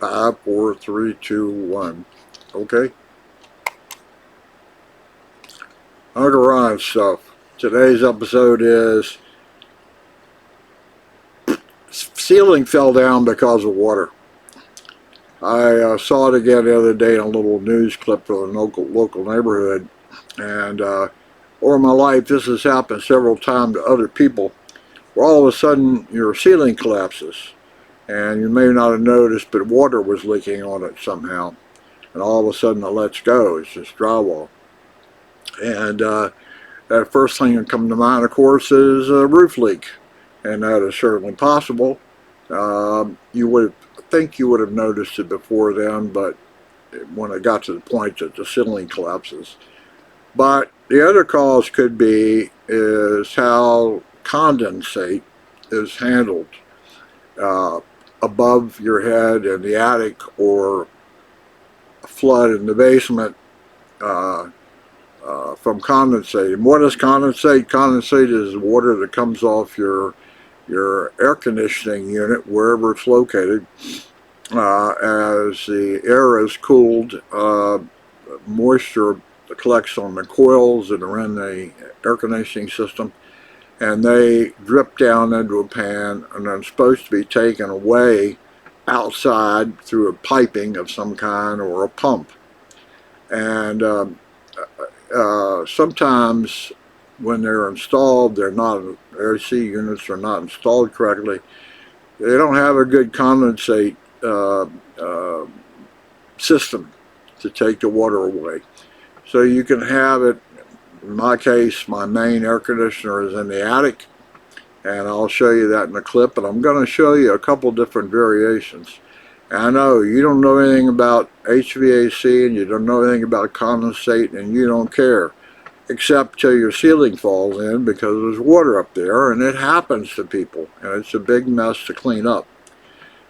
5, 4, 3, 2, 1. Okay. Underground stuff. Today's episode is ceiling fell down because of water. I saw it again the other day in a little news clip from a local neighborhood, and over my life this has happened several times to other people, where all of a sudden your ceiling collapses, and you may not have noticed, but water was leaking on it somehow, and all of a sudden it lets go. It's just drywall, and that first thing that comes to mind, of course, is a roof leak, and that is certainly possible. You would think you would have noticed it before then, but when it got to the point that the ceiling collapses. But the other cause could be is how condensate is handled uh, above your head in the attic or a flood in the basement. From condensate. And what is condensate? Condensate is water that comes off your air conditioning unit, wherever it's located. As the air is cooled, moisture collects on the coils that are in the air conditioning system, and they drip down into a pan, and then supposed to be taken away outside through a piping of some kind or a pump. And sometimes when they're installed, they're not, AC units are not installed correctly. They don't have a good condensate uh, system to take the water away. So you can have it, in my case, my main air conditioner is in the attic, and I'll show you that in a clip, and I'm going to show you a couple different variations. And I know you don't know anything about HVAC, and you don't know anything about condensate, and you don't care, except till your ceiling falls in because there's water up there, and it happens to people, and it's a big mess to clean up.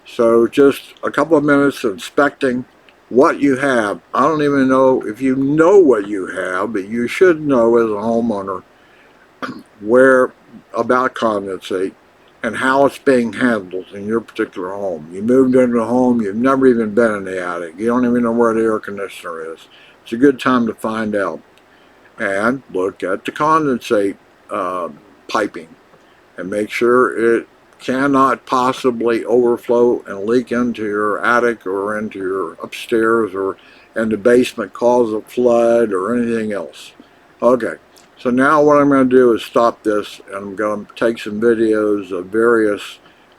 So just a couple of minutes inspecting what you have. I don't even know if you know what you have, but you should know as a homeowner where about condensate and how it's being handled in your particular home. You moved into a home, you've never even been in the attic, you don't even know where the air conditioner is. It's a good time to find out. And look at the condensate uh, piping and make sure it cannot possibly overflow and leak into your attic or into your upstairs or in the basement, cause a flood or anything else. Okay, so now what I'm going to do is stop this, and I'm going to take some videos of various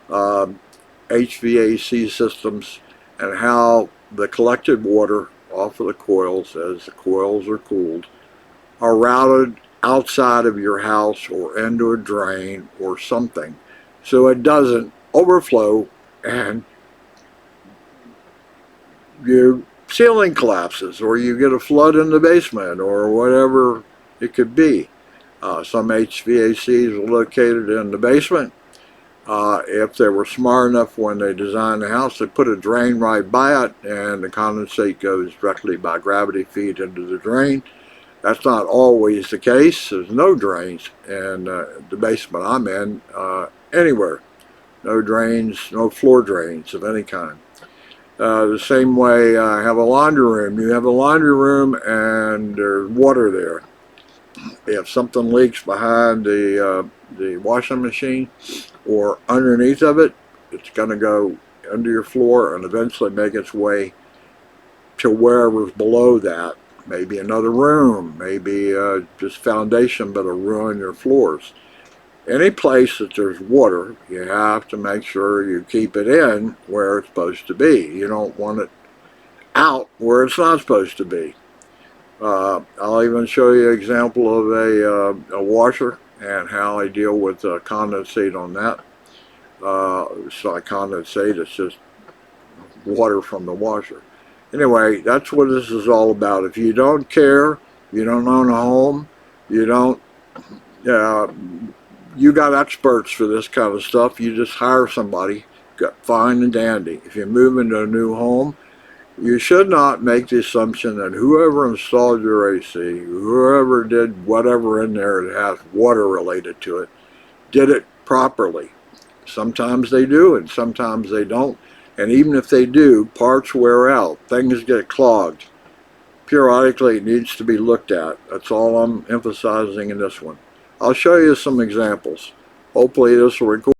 uh, HVAC systems and how the collected water off of the coils, as the coils are cooled, are routed outside of your house or into a drain or something so it doesn't overflow and your ceiling collapses or you get a flood in the basement or whatever it could be. Some HVACs are located in the basement. If they were smart enough when they designed the house, they put a drain right by it, and the condensate goes directly by gravity feed into the drain. That's not always the case. There's no drains in the basement I'm in anywhere. No drains, no floor drains of any kind. The same way I have a laundry room. You have a laundry room and there's water there. If something leaks behind the washing machine or underneath of it, it's going to go under your floor and eventually make its way to wherever's below that. Maybe another room, maybe just foundation, but it'll ruin your floors. Any place that there's water, you have to make sure you keep it in where it's supposed to be. You don't want it out where it's not supposed to be. I'll even show you an example of a washer and how I deal with condensate on that. It's not condensate, it's just water from the washer. Anyway, that's what this is all about. If you don't care, you don't own a home, you don't, uh, you got experts for this kind of stuff. You just hire somebody, got fine and dandy. If you move into a new home, you should not make the assumption that whoever installed your AC, whoever did whatever in there that has water related to it, did it properly. Sometimes they do and sometimes they don't. And even if they do, parts wear out, things get clogged. Periodically, it needs to be looked at. That's all I'm emphasizing in this one. I'll show you some examples. Hopefully this will record.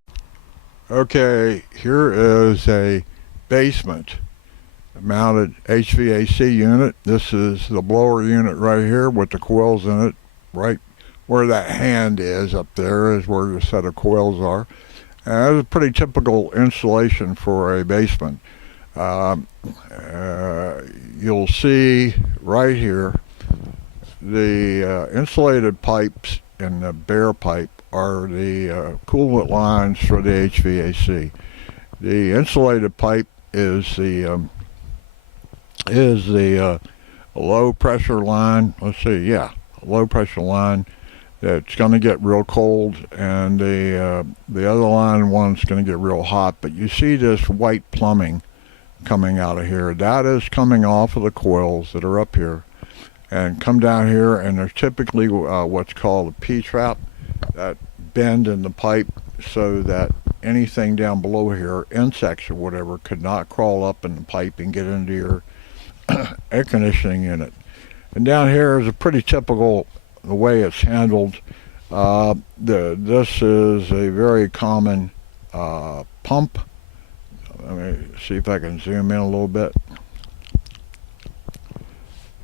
Okay, here is a basement mounted HVAC unit. This is the blower unit right here with the coils in it. Right where that hand is up there is where the set of coils are. That's a pretty typical installation for a basement. You'll see right here the insulated pipes and the bare pipe are the coolant lines for the HVAC. The insulated pipe is the low pressure line. Let's see, yeah, low pressure line that's going to get real cold, and the other one's going to get real hot. But you see this white plumbing coming out of here. That is coming off of the coils that are up here and come down here, and there's typically what's called a P-trap, that bend in the pipe so that anything down below here, insects or whatever, could not crawl up in the pipe and get into your air conditioning unit. And down here is a pretty typical the way it's handled. This is a very common pump. Let me see if I can zoom in a little bit.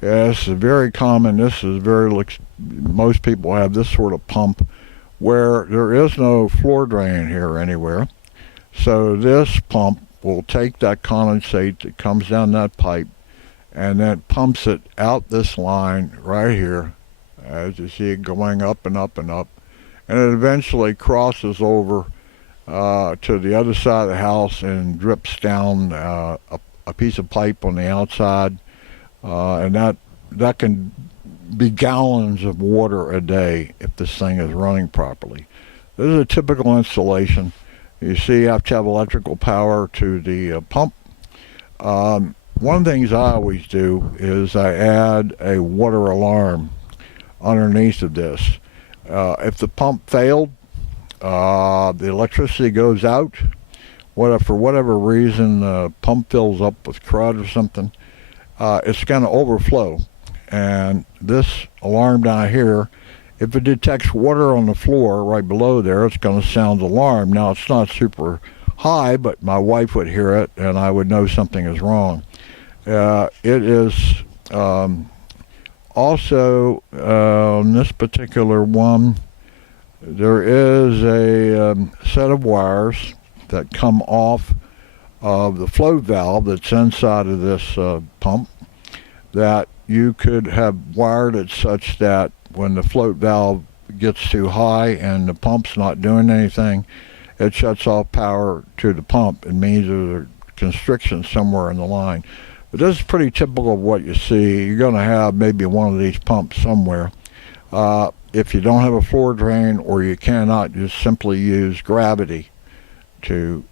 Yeah, this is very common. This is most people have this sort of pump where there is no floor drain here anywhere. So this pump will take that condensate that comes down that pipe and then pumps it out this line right here, as you see it going up and up and up, and it eventually crosses over to the other side of the house and drips down a piece of pipe on the outside, and that can be gallons of water a day if this thing is running properly. This is a typical installation. You see you have to have electrical power to the pump. One of the things I always do is I add a water alarm underneath of this. If the pump failed, the electricity goes out, for whatever reason the pump fills up with crud or something, it's going to overflow. And this alarm down here, if it detects water on the floor right below there, it's going to sound the alarm. Now, it's not super high, but my wife would hear it and I would know something is wrong. It is also on this particular one, there is a set of wires that come off of the float valve that's inside of this pump that you could have wired it such that when the float valve gets too high and the pump's not doing anything, it shuts off power to the pump. It means there's a constriction somewhere in the line. But this is pretty typical of what you see. You're going to have maybe one of these pumps somewhere. If you don't have a floor drain, or you cannot, just simply use gravity to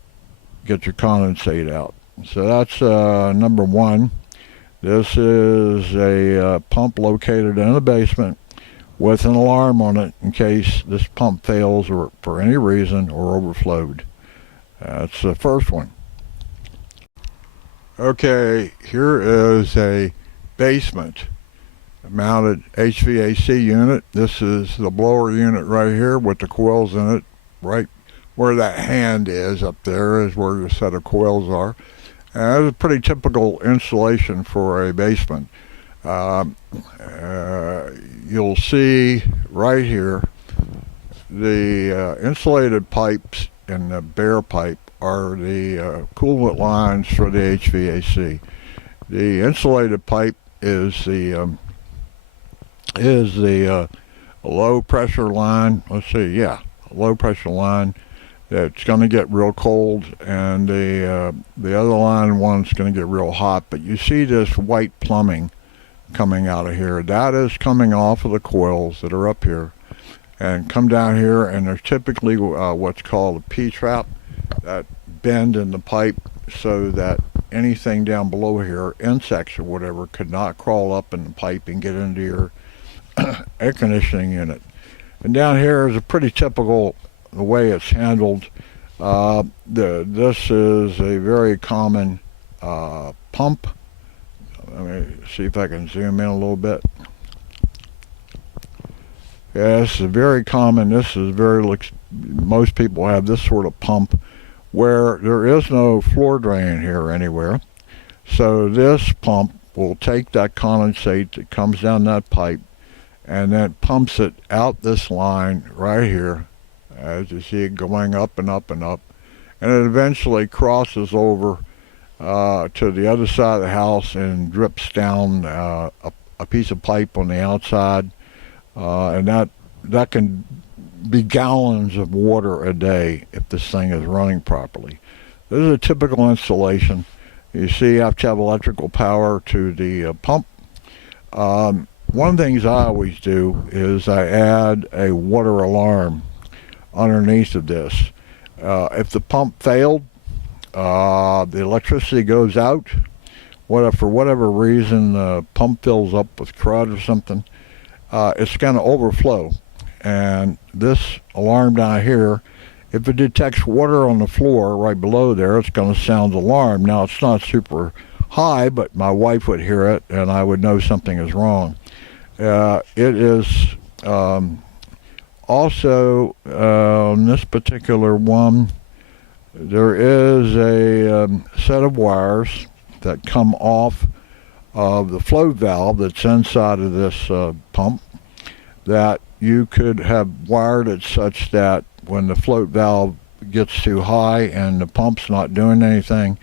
get your condensate out. So that's number one. This is a pump located in the basement with an alarm on it in case this pump fails or for any reason or overflowed. That's the first one. Okay, here is a basement mounted HVAC unit. This is the blower unit right here with the coils in it. Right where that hand is up there is where the set of coils are. That's a pretty typical installation for a basement. You'll see right here the insulated pipes and the bare pipe are the coolant lines for the HVAC. The insulated pipe is the low pressure line. Let's see, yeah, low pressure line that's going to get real cold, and the other one's going to get real hot. But you see this white plumbing coming out of here. That is coming off of the coils that are up here and come down here, and there's typically what's called a P-trap, that bend in the pipe so that anything down below here, insects or whatever, could not crawl up in the pipe and get into your air conditioning unit. And down here is a pretty typical the way it's handled. This is a very common pump. Let me see if I can zoom in a little bit. Yeah, this is very common. This is most people have this sort of pump where there is no floor drain here anywhere. So this pump will take that condensate that comes down that pipe and then pumps it out this line right here, as you see it going up and up and up, and it eventually crosses over to the other side of the house and drips down a piece of pipe on the outside, and that can be gallons of water a day if this thing is running properly. This is a typical installation. You see, you have to have electrical power to the pump. One of the things I always do is I add a water alarm underneath of this. If the pump failed, the electricity goes out, for whatever reason the pump fills up with crud or something, it's going to overflow. And this alarm down here, if it detects water on the floor right below there, it's going to sound the alarm. Now, it's not super high, but my wife would hear it, and I would know something is wrong. It is also, on this particular one, there is a set of wires that come off of the float valve that's inside of this pump that you could have wired it such that when the float valve gets too high and the pump's not doing anything,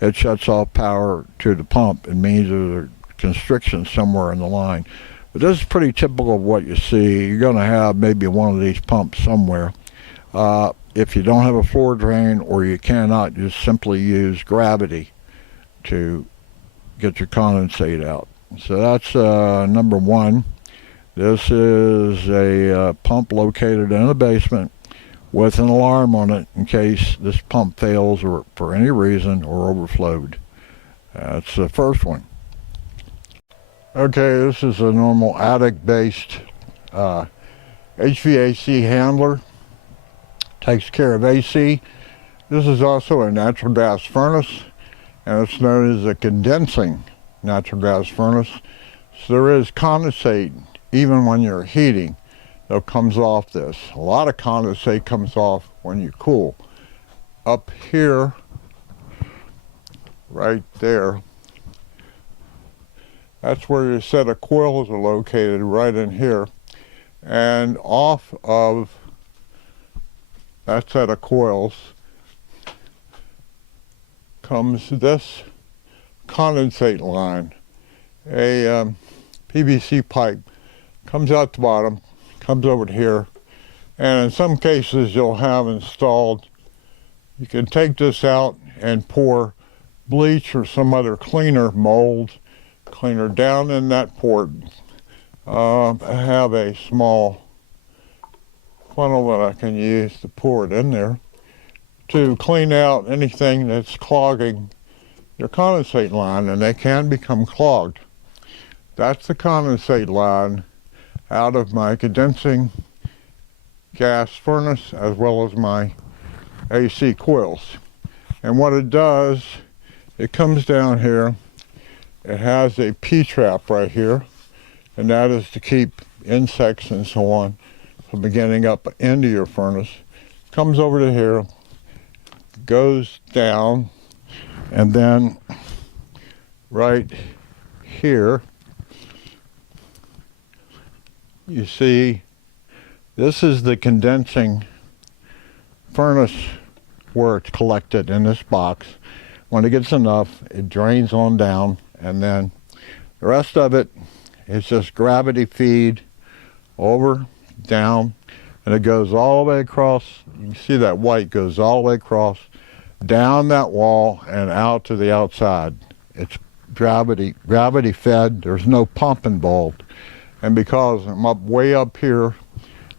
it shuts off power to the pump. It means there's a constriction somewhere in the line. But this is pretty typical of what you see. You're going to have maybe one of these pumps somewhere. If you don't have a floor drain, or you cannot, just simply use gravity to get your condensate out. So that's number one. This is a pump located in the basement with an alarm on it in case this pump fails or for any reason or overflowed. That's the first one. Okay, this is a normal attic-based HVAC handler. Takes care of AC. This is also a natural gas furnace, and it's known as a condensing natural gas furnace. So there is condensate even when you're heating that comes off this. A lot of condensate comes off when you cool. Up here, right there, that's where your set of coils are located, right in here. And off of that set of coils comes this condensate line. A PVC pipe comes out the bottom, comes over to here, and in some cases you'll have installed, you can take this out and pour bleach or some other cleaner, mold cleaner, down in that port. I have a small funnel that I can use to pour it in there to clean out anything that's clogging your condensate line, and they can become clogged. That's the condensate line out of my condensing gas furnace as well as my AC coils. And what it does, it comes down here, it has a P-trap right here, and that is to keep insects and so on from getting up into your furnace. Comes over to here, goes down, and then right here you see this is the condensing furnace where it's collected in this box. When it gets enough, it drains on down, and then the rest of it is just gravity feed over, down, and it goes all the way across. You can see that white goes all the way across, down that wall and out to the outside. It's gravity fed. There's no pump involved. And because I'm way up here,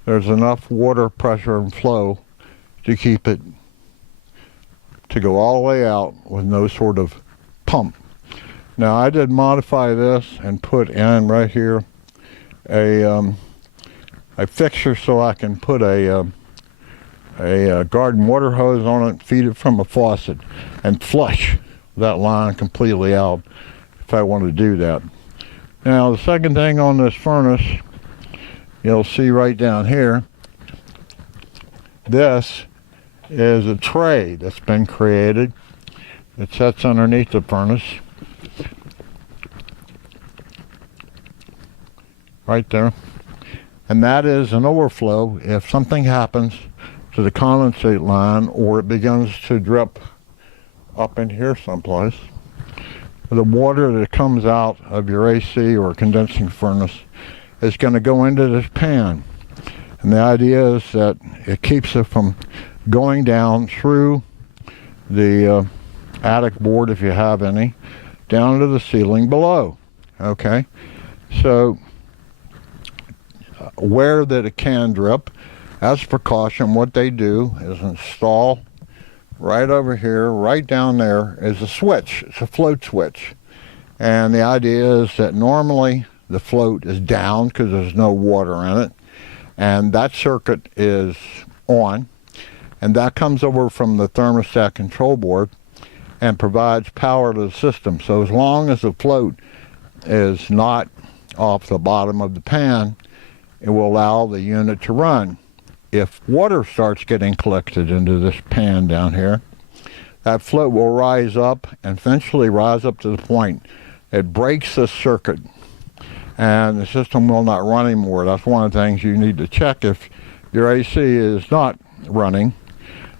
there's enough water pressure and flow to keep it to go all the way out with no sort of pump. Now I did modify this and put in right here a fixture so I can put a a garden water hose on it, feed it from a faucet, and flush that line completely out if I want to do that. Now the second thing on this furnace, you'll see right down here, this is a tray that's been created. It sits underneath the furnace. Right there. And that is an overflow if something happens to the condensate line or it begins to drip up in here someplace. The water that comes out of your AC or condensing furnace is going to go into this pan. And the idea is that it keeps it from going down through the attic board, if you have any, down to the ceiling below. Okay, so aware that it can drip, as a precaution, what they do is install right over here, right down there is a switch. It's a float switch. And the idea is that normally the float is down because there's no water in it. And that circuit is on. And that comes over from the thermostat control board and provides power to the system. So as long as the float is not off the bottom of the pan, it will allow the unit to run. If water starts getting collected into this pan down here, that float will rise up and eventually rise up to the point it breaks the circuit and the system will not run anymore. That's one of the things you need to check if your AC is not running.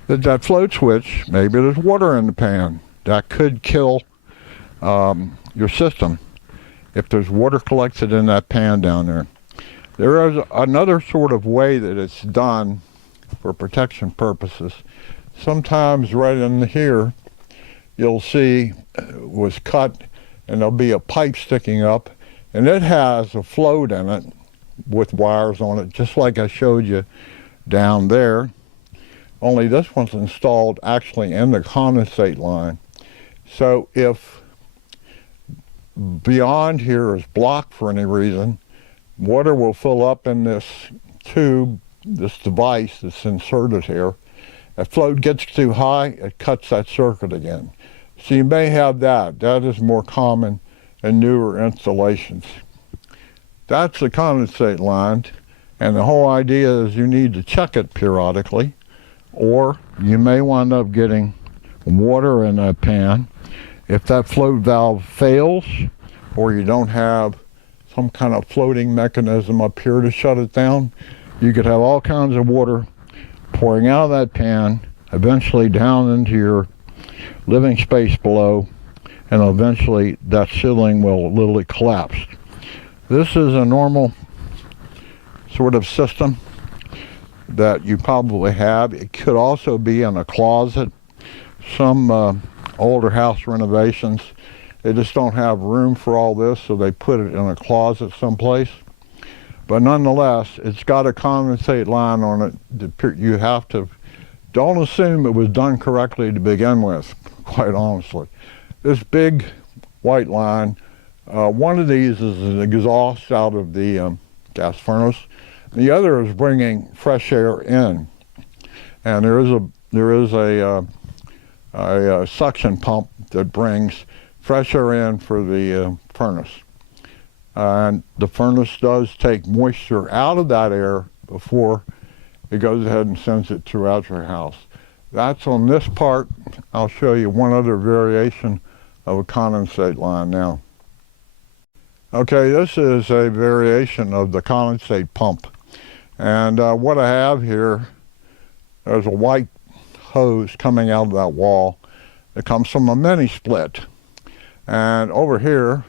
That float switch, maybe there's water in the pan. That could kill your system if there's water collected in that pan down there. There is another sort of way that it's done for protection purposes. Sometimes right in here, you'll see it was cut and there'll be a pipe sticking up and it has a float in it with wires on it, just like I showed you down there. Only this one's installed actually in the condensate line. So if beyond here is blocked for any reason, water will fill up in this tube, this device that's inserted here. If float gets too high, it cuts that circuit again. So you may have that. That is more common in newer installations. That's the condensate line, and the whole idea is you need to check it periodically, or you may wind up getting water in that pan. If that float valve fails, or you don't have some kind of floating mechanism up here to shut it down, you could have all kinds of water pouring out of that pan, eventually down into your living space below, and eventually that ceiling will literally collapse. This is a normal sort of system that you probably have. It could also be in a closet. Some older house renovations, they just don't have room for all this, so they put it in a closet someplace. But nonetheless, it's got a condensate line on it. You have to, don't assume it was done correctly to begin with, quite honestly. This big white line, one of these is an exhaust out of the gas furnace. The other is bringing fresh air in. And there is a suction pump that brings fresh air in for the furnace. And the furnace does take moisture out of that air before it goes ahead and sends it throughout your house. That's on this part. I'll show you one other variation of a condensate line now. Okay, this is a variation of the condensate pump. And what I have here, there's a white hose coming out of that wall that comes from a mini split. And over here,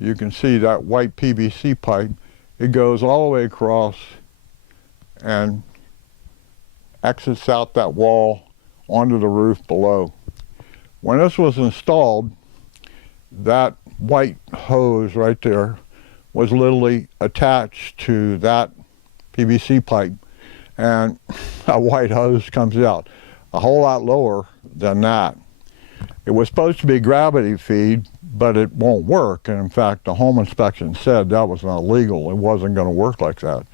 you can see that white PVC pipe. It goes all the way across and exits out that wall onto the roof below. When this was installed, that white hose right there was literally attached to that PVC pipe, and a white hose comes out a whole lot lower than that. It was supposed to be gravity feed, but it won't work. And in fact, the home inspection said that was not legal. It wasn't going to work like that.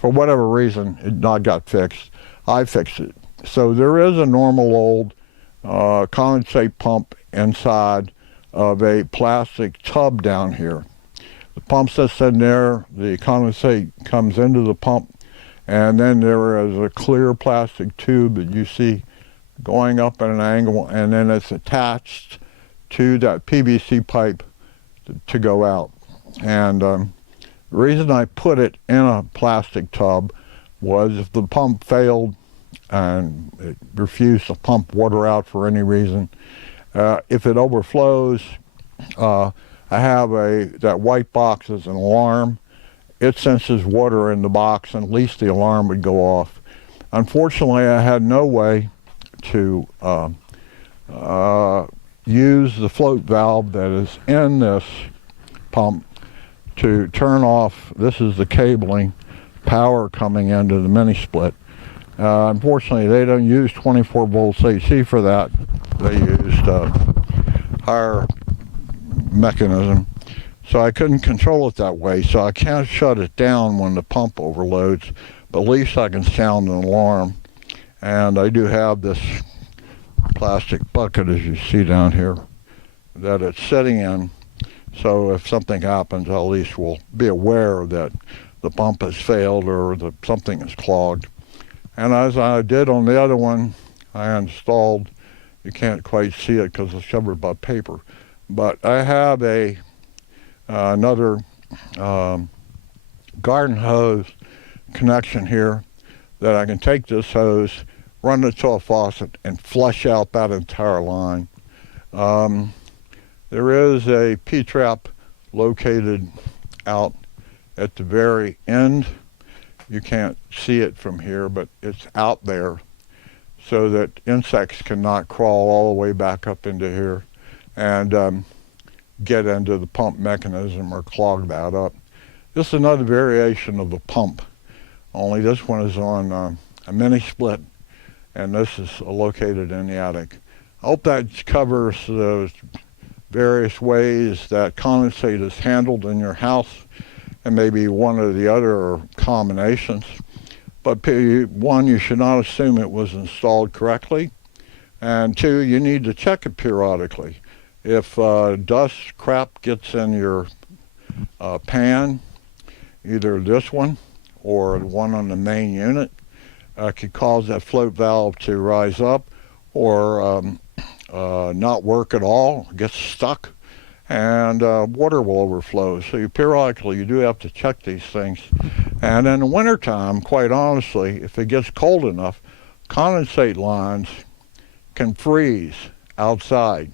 for whatever reason, it not got fixed. I fixed it. So there is a normal old condensate pump inside of a plastic tub down here. The pump sits in there, the condensate comes into the pump, and then there is a clear plastic tube that you see going up at an angle, and then it's attached to that PVC pipe to go out. And the reason I put it in a plastic tub was if the pump failed and it refused to pump water out for any reason, if it overflows, I have that white box as an alarm. It senses water in the box, and at least the alarm would go off. Unfortunately, I had no way to use the float valve that is in this pump to turn off. This is the cabling, power coming into the mini split. Unfortunately, they don't use 24 volts AC for that. They used higher mechanism, so I couldn't control it that way. So I can't shut it down when the pump overloads, but at least I can sound an alarm. And I do have this plastic bucket, as you see down here, that it's sitting in. So if something happens, I at least will be aware that the pump has failed or that something is clogged. And as I did on the other one, I installed, you can't quite see it because it's covered by paper, but I have another garden hose connection here that I can take this hose, run it to a faucet, and flush out that entire line. There is a P-trap located out at the very end. You can't see it from here, but it's out there so that insects cannot crawl all the way back up into here and get into the pump mechanism or clog that up. This is another variation of the pump, only this one is on a mini split, and this is located in the attic. I hope that covers those various ways that condensate is handled in your house, and maybe one or the other or combinations. But one, you should not assume it was installed correctly, and two, you need to check it periodically. If dust crap gets in your pan, either this one or the one on the main unit, could cause that float valve to rise up or not work at all, get stuck, and water will overflow. So periodically you do have to check these things. And in the wintertime, quite honestly, if it gets cold enough, condensate lines can freeze outside.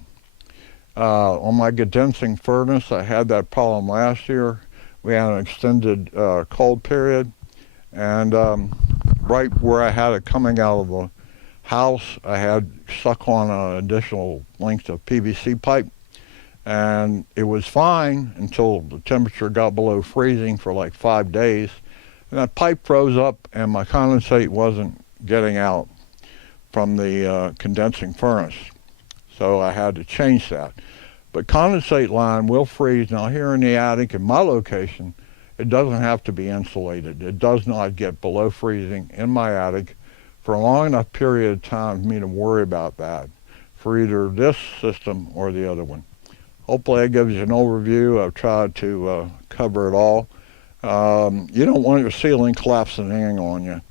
On my condensing furnace, I had that problem last year. We had an extended cold period, and right where I had it coming out of the house, I had stuck on an additional length of PVC pipe, and it was fine until the temperature got below freezing for like 5 days, and that pipe froze up and my condensate wasn't getting out from the condensing furnace, so I had to change that. But condensate line will freeze. Now here in the attic in my location, it doesn't have to be insulated. It does not get below freezing in my attic for a long enough period of time for me to worry about that for either this system or the other one. Hopefully that gives you an overview. I've tried to cover it all. You don't want your ceiling collapsing in on you.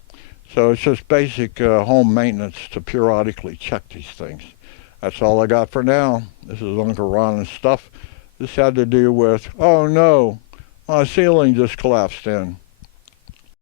So it's just basic home maintenance to periodically check these things. That's all I got for now. This is Uncle Ron and stuff. This had to do with, oh no, my ceiling just collapsed in.